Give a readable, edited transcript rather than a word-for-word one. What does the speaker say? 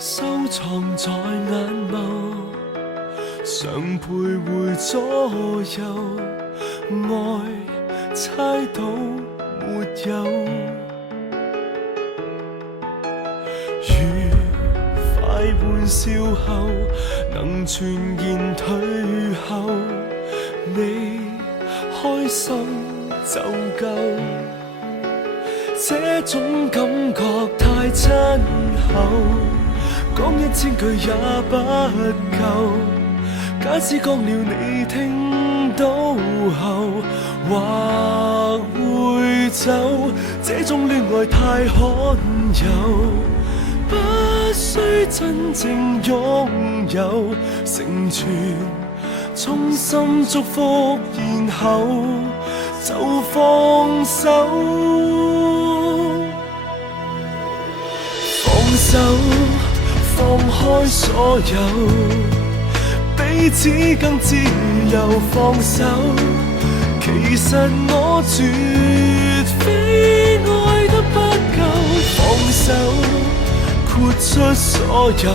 收藏在眼眸，常徘徊左右，愛猜到沒有？愉快玩笑後，能全然退後，你開心就夠。這種感覺太親厚，講1000句也不夠。假使講了你聽到後，或會走。這種戀愛太罕有，不需真正擁有，成全衷心祝福，然後就放手。放手，放開所有，彼此更自由。放手，其實我絕非愛得不夠。放手，豁出所有。